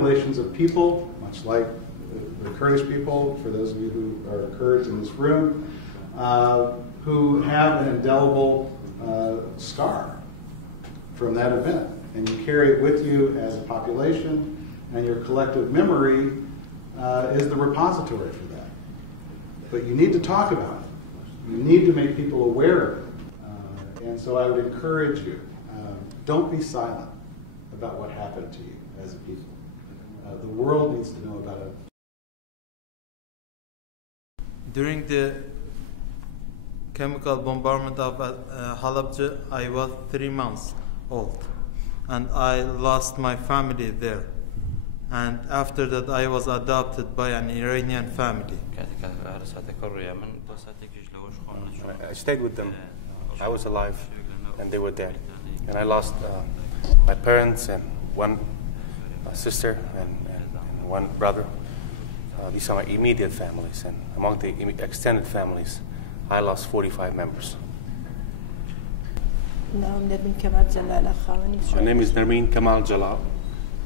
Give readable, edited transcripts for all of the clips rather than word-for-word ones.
populations of people, much like the Kurdish people, for those of you who are Kurds in this room, who have an indelible scar from that event. And you carry it with you as a population, and your collective memory is the repository for that. But you need to talk about it. You need to make people aware of it. And so I would encourage you, don't be silent about what happened to you as a people. The world needs to know about it. During the chemical bombardment of Halabja, I was 3 months old, and I lost my family there. And after that, I was adopted by an Iranian family. I stayed with them. I was alive, and they were dead. And I lost my parents and one sister and one brother. These are my immediate families, and among the extended families, I lost 45 members. My name is Nermeen Kamal Jalal.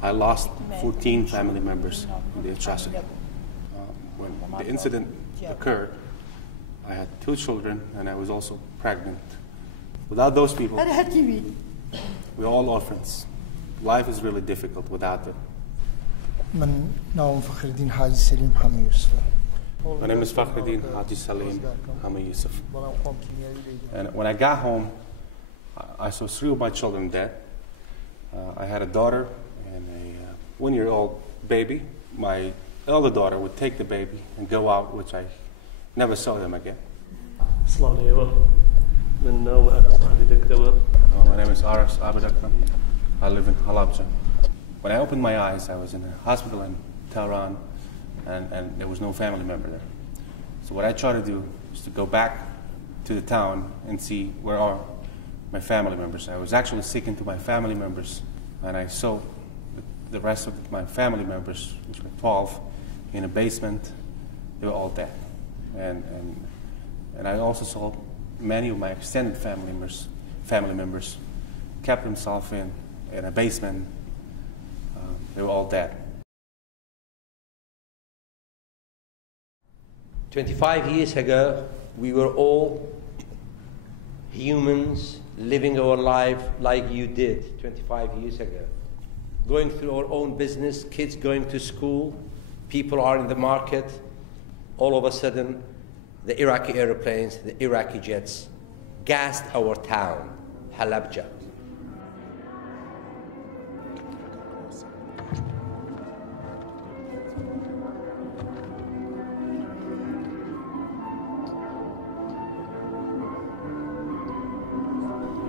I lost 14 family members in the atrocity. When the incident occurred, I had 2 children, and I was also pregnant. Without those people, we're all orphans. Life is really difficult without them. My name is Fakhruddin Haji Salim Hami Yusuf. And when I got home, I saw 3 of my children dead. I had a daughter and a 1-year-old baby. My elder daughter would take the baby and go out, which I never saw them again. My name is Aras Abed Akram. I live in Halabja. When I opened my eyes, I was in a hospital in Tehran, and there was no family member there. So what I tried to do is to go back to the town and see where are my family members. I was actually speaking to my family members, and I saw the rest of my family members, which were 12, in a basement. They were all dead. And I also saw many of my extended family members kept themselves in a basement. They were all dead. 25 years ago, we were all humans living our life like you did 25 years ago. Going through our own business, kids going to school, people are in the market. All of a sudden, the Iraqi airplanes, the Iraqi jets, gassed our town, Halabja.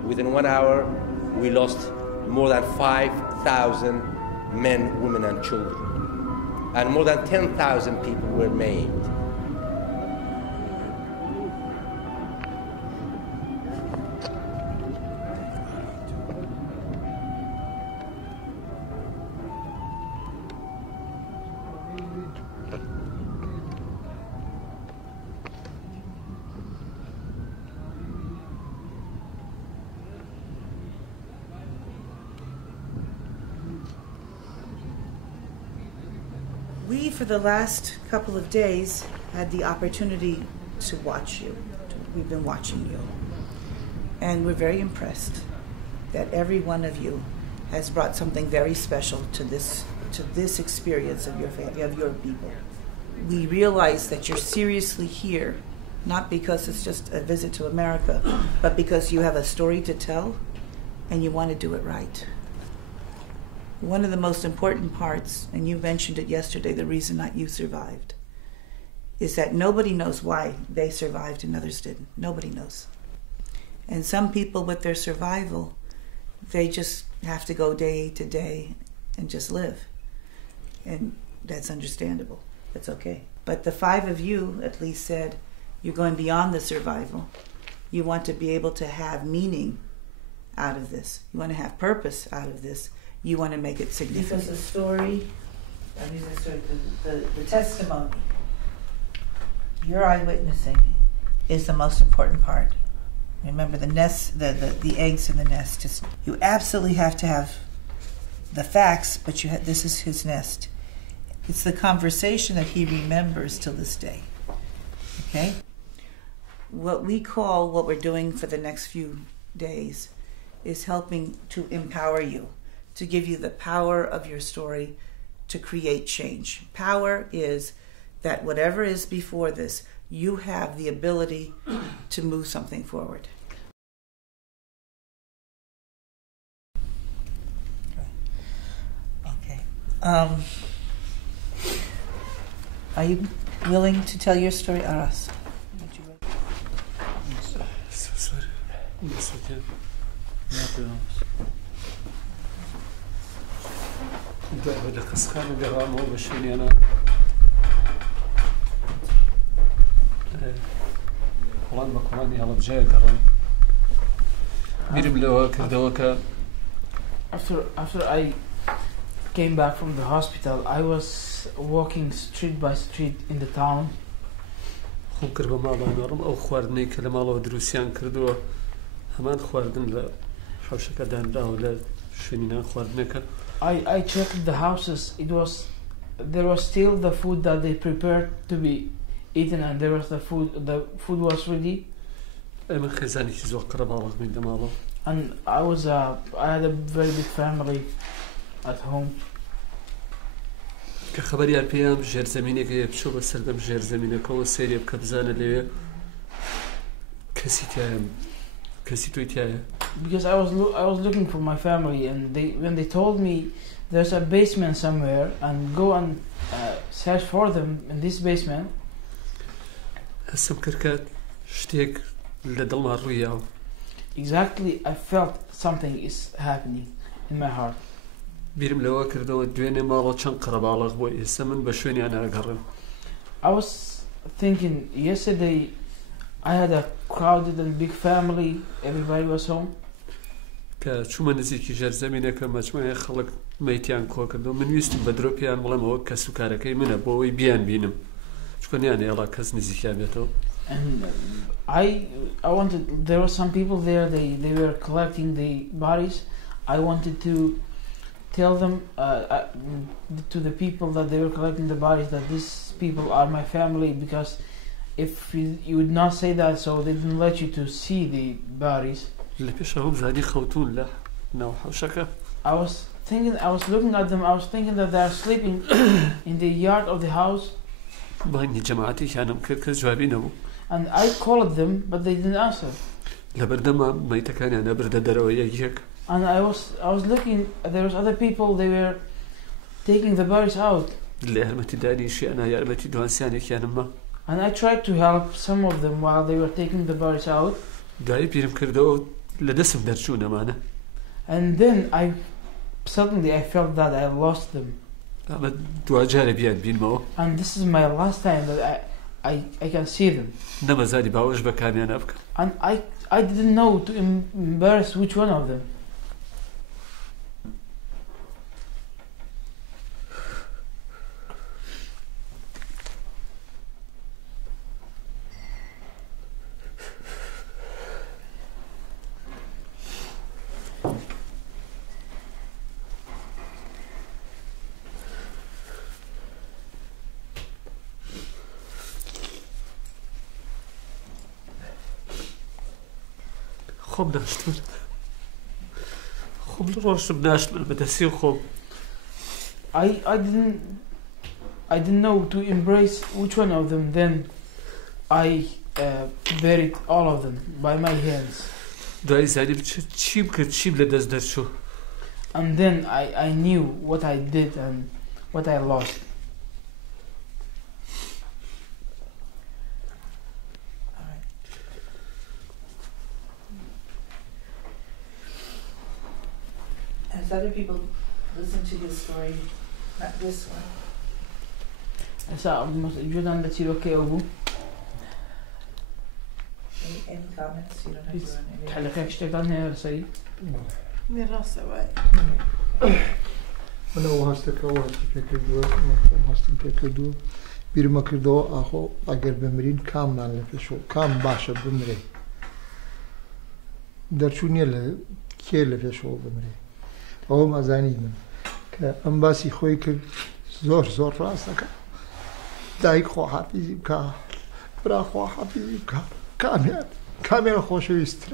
Within 1 hour, we lost more than 5,000 men, women, and children. And more than 10,000 people were maimed. We, for the last couple of days, had the opportunity to watch you. We've been watching you. And we're very impressed that every one of you has brought something very special to this experience of your family, of your people. We realize that you're seriously here, not because it's just a visit to America, but because you have a story to tell and you want to do it right. One of the most important parts, and you mentioned it yesterday, the reason that you survived, is that nobody knows why they survived and others didn't. Nobody knows. And some people with their survival, they just have to go day to day and just live. And that's understandable. That's okay. But the 5 of you at least said, you're going beyond the survival. You want to be able to have meaning out of this. You want to have purpose out of this. You want to make it significant. Because the story, the testimony, your eyewitnessing is the most important part. Remember the nest, the eggs in the nest. You absolutely have to have the facts, but this is his nest. It's the conversation that he remembers till this day. Okay? What we're doing for the next few days is helping to empower you, to give you the power of your story to create change. Power is that whatever is before this, you have the ability to move something forward. Okay. Are you willing to tell your story, Aras? After I came back from the hospital, I was walking street by street in the town. I checked the houses. There was still the food that they prepared to be eaten, and there was the food was ready. And I had a very big family at home. Because I was looking for my family, and when they told me there's a basement somewhere and go and search for them in this basement. Exactly, I felt something is happening in my heart. I was thinking yesterday I had a crowded and big family, everybody was home. And I wanted, there were some people there, they were collecting the bodies. I wanted to tell them, to the people that they were collecting the bodies, that these people are my family, because if you would not say that, so they didn't let you to see the bodies. I was looking at them, I was thinking that they are sleeping in the yard of the house. And I called them, but they didn't answer. And I was looking, there was other people, they were taking the bodies out. And I tried to help some of them while they were taking the bodies out. And then suddenly I felt that I lost them. And this is my last time that I can see them. And I didn't know to embarrass which one of them. I didn't know to embrace which one of them. Then I buried all of them by my hands. And then I knew what I did and what I lost. As other people listen to his story, not this one. Any comments? You don't have to run any. او مزانی من که ام باسی خوی که زور راست که دایک خو حافظی که برا خو حافظی که کامیل خوشویست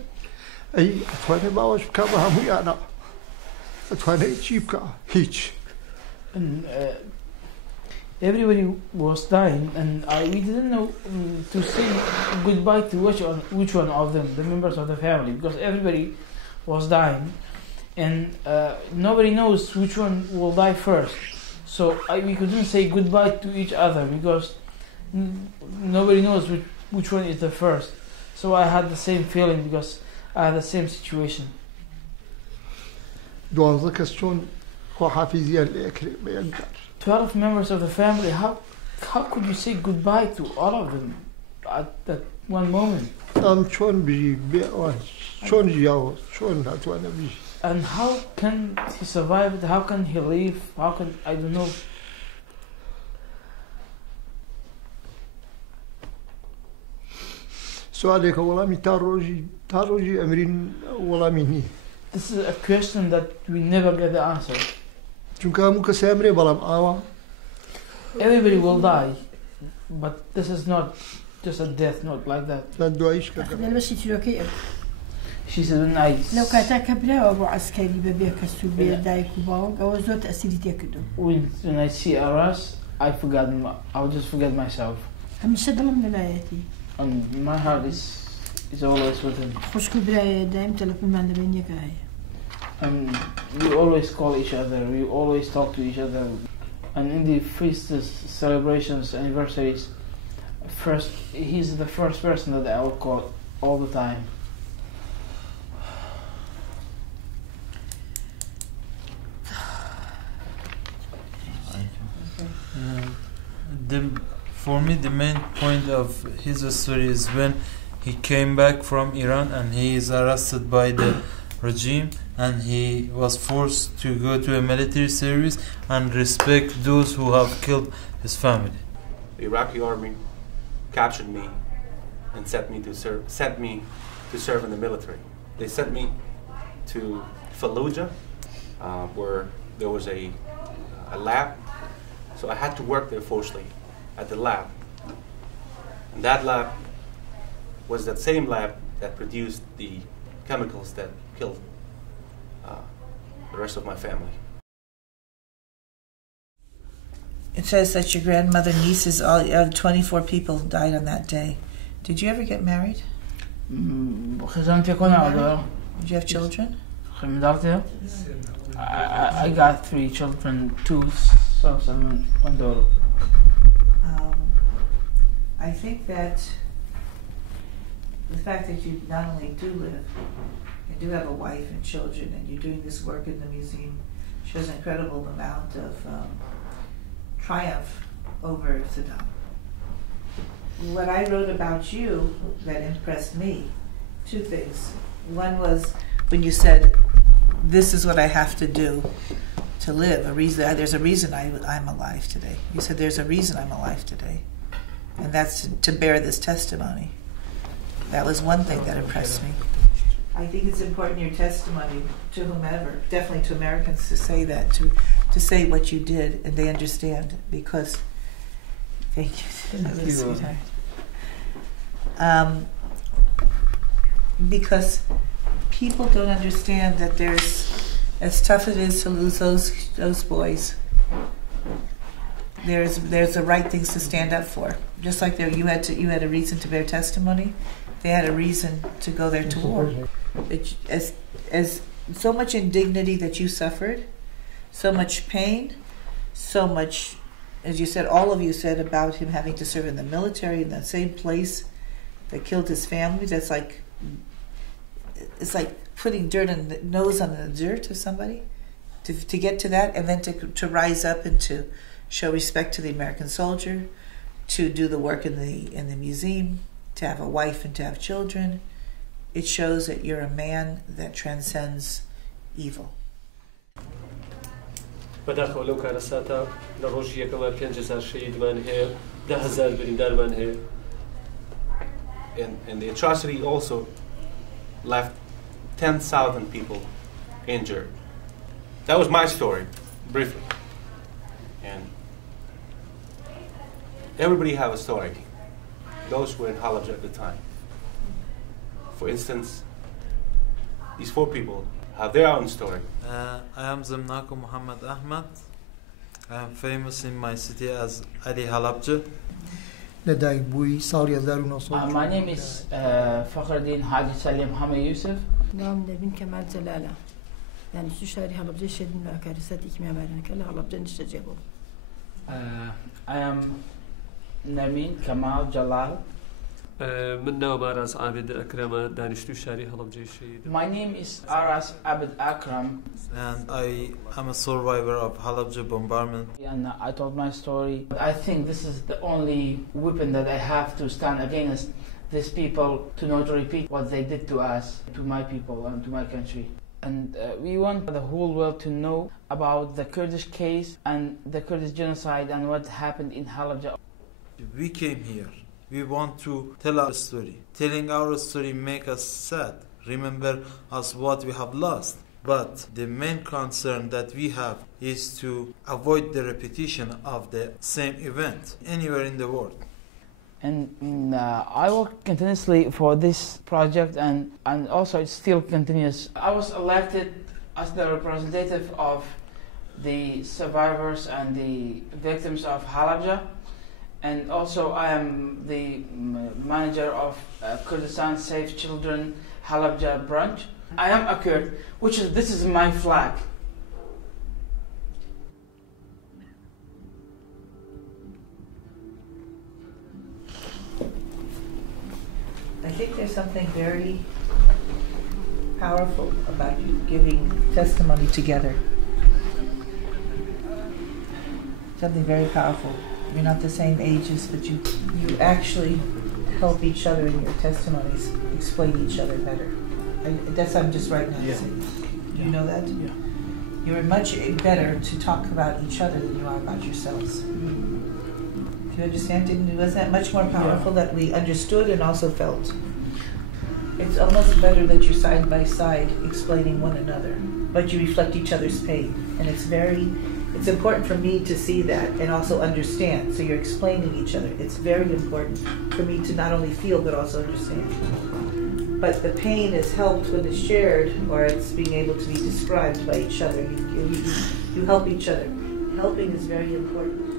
ای اتوانه باوش که با همون یانا اتوانه چی که هیچ. And everybody was dying, and we didn't know to say goodbye to which one of them, the members of the family, because everybody was dying, and nobody knows which one will die first. So we couldn't say goodbye to each other because nobody knows which one is the first. So I had the same feeling because I had the same situation. 12 کس چون خو حافظی الاکرم بیانگر. 12 members of the family. How could you say goodbye to all of them at that one moment? چون بی چون جاو چون نتوانه بی. And how can he survive it? How can he live? How can I don't know. سؤالك والله تاروجي أمرين والله مني. This is a question that we never get the answer. چون كامو كسامري بلام آوا. Everybody will die, but this is not just a death note like that. لا دوايش كذا. أنا بس يتروكي. She said nice. لو كانت كبرى أبو عسكري ببيك السوبر دايك وباو جوزت أسيرتي كده. When I see Aras, I will just forget myself. هم شدلهم بلايتي. And my heart is always with him. خوش كبرى دايم تلفون ما نبيني كهاي. And we always call each other. We always talk to each other. And in the feasts, celebrations, anniversaries, he's the first person that I will call all the time. For me, the main point of his story is when he came back from Iran and he is arrested by the regime and he was forced to go to a military service and respect those who have killed his family. The Iraqi army captured me and sent me to serve in the military. They sent me to Fallujah, where there was a lab. So I had to work there forcibly at the lab. And that lab was that same lab that produced the chemicals that killed the rest of my family. It says that your grandmother, nieces, all 24 people died on that day. Did you ever get married? Did you have children? I got 3 children, 2 sons and 1 daughter. I think that the fact that you not only do live and do have a wife and children and you're doing this work in the museum shows an incredible amount of triumph over Saddam. What I wrote about you that impressed me, 2 things. One was when you said, this is what I have to do to live. There's a reason I'm alive today. You said there's a reason I'm alive today. And that's to bear this testimony. That was one thing that impressed me. I think it's important in your testimony to whomever, definitely to Americans, to say that, to say what you did, and they understand, because, thank you, sweetheart. Because people don't understand that there's, as tough as it is to lose those boys, there's the right things to stand up for. Just like you had a reason to bear testimony, they had a reason to go there to war. As so much indignity that you suffered, so much pain, so much, as you said, all of you said about him having to serve in the military in that same place that killed his family. That's like, it's like putting dirt on the nose on the dirt of somebody to get to that, and then to rise up and to show respect to the American soldier, to do the work in the museum, to have a wife and to have children. It shows that you're a man that transcends evil. بداخل لو كان ساتا لروجيا كما 5000 شهيد من هي 10000 بريندار من هي. And the atrocity also left 10,000 people injured. That was my story. briefly. And everybody have a story. Those who were in Halabja at the time. For instance, these 4 people have their own story. I am Zemnako Muhammad Ahmad. I am famous in my city as Ali Halabja. My name is Fakhruddin Haji Salim Hamid Yusuf. نام نبين كمال جلالة يعني شو شاري هلبجة شد من كارثات إكمام أنا كلا هلبجة نشتجبه. I am Namin Kamal Jalal. من نام أراس عابد أكرم دانشتو شاري هلبجة الشهيد. My name is Aras Abed Akram. And I am a survivor of Halabja bombardment. And I told my story. I think this is the only weapon that I have to stand against these people, to not repeat what they did to us, to my people and to my country. And we want the whole world to know about the Kurdish case and the Kurdish genocide and what happened in Halabja. We came here. We want to tell our story. Telling our story make us sad. Remember us what we have lost. But the main concern that we have is to avoid the repetition of the same event anywhere in the world. And I work continuously for this project, and also it still continues. I was elected as the representative of the survivors and the victims of Halabja, and also I am the manager of Kurdistan Safe Children Halabja branch. I am a Kurd, this is my flag. I think there's something very powerful about you giving testimony together. Something very powerful. You're not the same ages, but you actually help each other in your testimonies, explain each other better. I'm just right now saying. Do you know that? Yeah. You're much better to talk about each other than you are about yourselves. Do you understand? Was that much more powerful that we understood and also felt? It's almost better that you're side by side explaining one another, but you reflect each other's pain. And it's important for me to see that and also understand. So you're explaining each other. It's very important for me to not only feel but also understand. But the pain is helped when it's shared or it's being able to be described by each other. You help each other. Helping is very important.